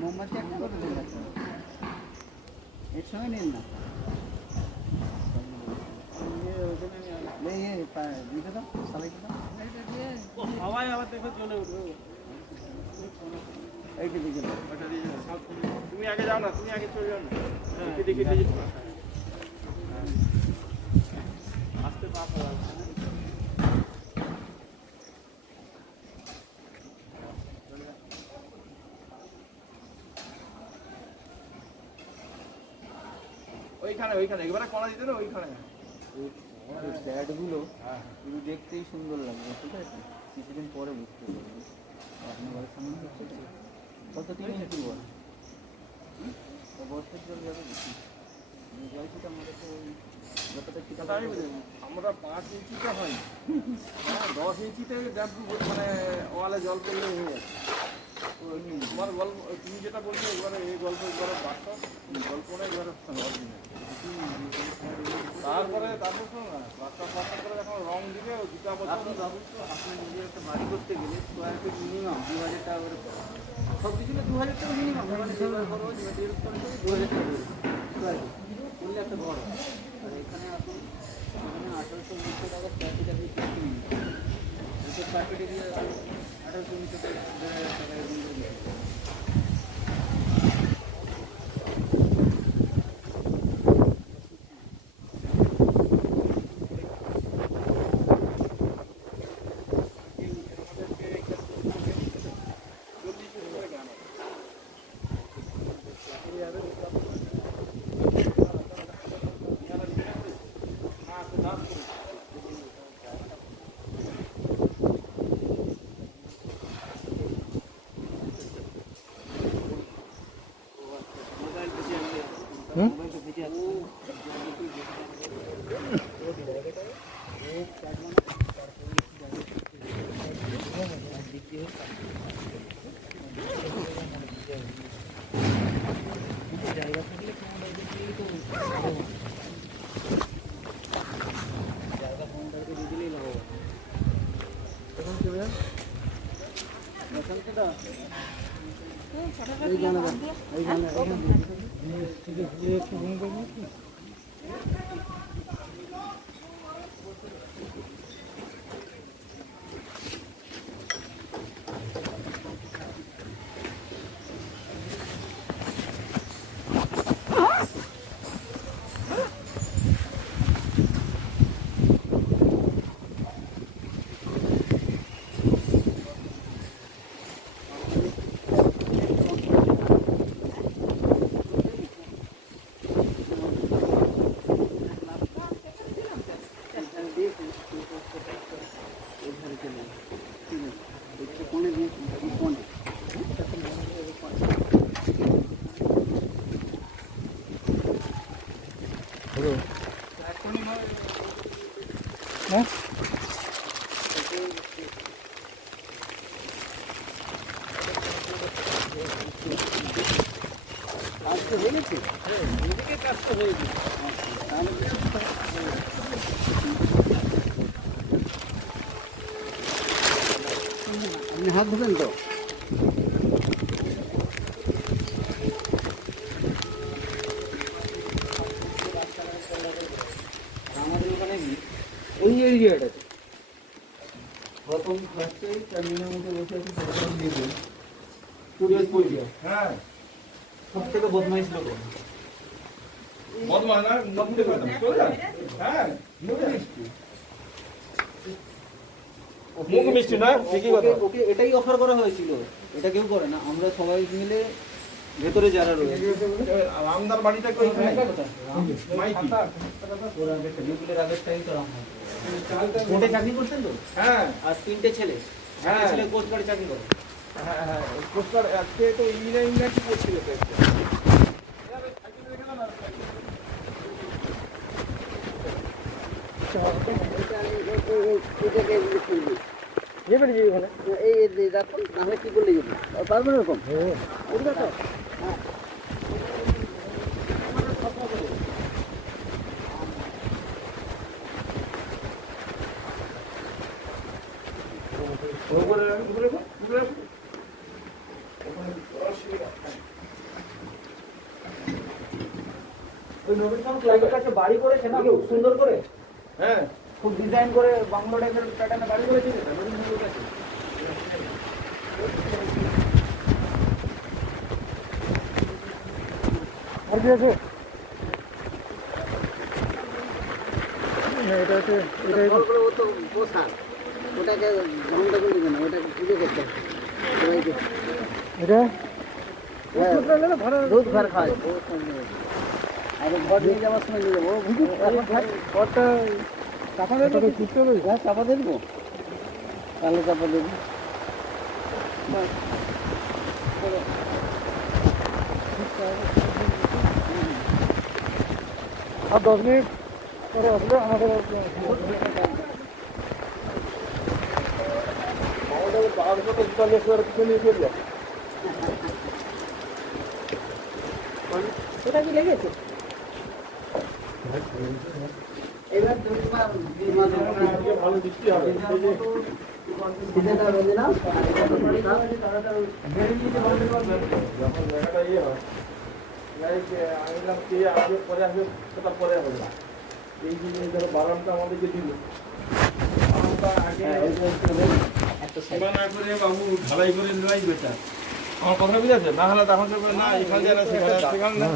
মোমবাতি একটা করে দিন এর সঙ্গে নিন না দিতে দাও সালাইতে দাও সবাই আবার দেখো চলে উঠবে এইটা দিকে দাও ওটা দিয়ে তুমি আগে যাও না, তুমি আগে চলে যাও না, দেখে দেখে আসতে পারো। ওইখানে ওইখানে একবারে কলা দিতে না ওইখানে ব্যাটগুলো শুধু দেখতেই সুন্দর লাগবে, ঠিক আছে? কিছুদিন পরে বুঝতে পারবো আপনার ঘরের সামনে হচ্ছে কত 3 ইঞ্চি বল বর্ষের জল যাবে বেশি জল থেকে আমাদের তো যতটা ঠিক আছে আমরা 5 ইঞ্চিটা হয়, হ্যাঁ 10 ইঞ্চিতে মানে ওয়ালে জল পড়লে হয়ে যাচ্ছে। তোমার গল্প তুমি যেটা বলছো এবারে এই গল্প একবারে বাস্তব গল্প না, এবারে তারপরে শোনো না রাস্তা করে যখন রং দিবে ও জুতা বছর আপনার নিজের একটা বাড়ি করতে গেলে স্কোয়ার ফিট মিনিমাম 2000 টাকা করে পড়ে, সব কিছু 2000 টাকা মিনিমাম, মানে সেবার করো 2000 টাকা স্কোয়ার ফিট করলে একটা ঘর। আর এখানে আসুন এখানে 1800-1900 টাকা স্কোয়ার ফিট আপনি কিনতে নিন, স্কোয়ার ফিটে দিয়ে 1800-1900 টাকা এরকম করে আপনি হাত ধরেন তো আমাদের ওখানে ওই এরিয়াটাতে প্রথম ফার্স্টে টার্মিনাল মধ্যে বসে আছে হ্যাঁ সব থেকে বদমাইশ লোক বদমা না মধ্যে চলে যান, হ্যাঁ মুখ মিষ্টি না ঠিকই কথা। ওকে এটাই অফার করা হয়েছিল, এটা কেউ করে না, আমরা সবাই মিলে ভেতরে যারা রয়েছে রামদার বাড়িটা কই মাইকি ওরা বিপুলের আগের টাইম তো রাম কোর্টে চাকরি করতেন তো, হ্যাঁ আর 3টে ছেলে, হ্যাঁ ছেলে কোস্ট গার্ডে চাকরি করে। হ্যাঁ হ্যাঁ কোস্টার আজকে তো ইংল্যান্ড কি করছিল তো এই রাখুন, নাহলে কি করলে যাবে পারবেন এরকম ওখানে ওই নবীন খান ক্লাবের কাছে বাড়ি করেছে না খুব সুন্দর করে, হ্যাঁ খুব ডিজাইন করে বাংলো টাইপের প্যাটার্নে বাড়ি করেছে এটা নবীন খানের কাছে। আর কি আছে? এটা হচ্ছে এটাই ঘরগুলো ও তো পোষাক, ওটাকে ধ্বংস করে দিবে না, ওটাকে পুজো করতে হবে সবাইকে। এটা দুধ ঘর খায় আর ঘর নিয়ে যাওয়ার সময় নিয়ে যাবো ঘরটা চাপা দেবে, ছুটতে হবে। ঘর চাপা দিয়ে দেবো, কালো চাপা দেবো। আর 10 মিনিট পরে আসলে আমাদের এটা কি লেগেছে? এবার তুমি ভালো বৃষ্টি হবে যখন জায়গাটা ইয়ে হয় আনিলাম কে আসবে পরে আসবে সেটা পরে হবে না। এই যে ধরো বাগানটা আমাদেরকে দিল, বাগানটা আগে সেবা না করে বাবু ঢালাই করে নেওয়াই বেটার। আমার কথা বুঝেছে, না হলে তখন না এখানে যেন সেখানে না।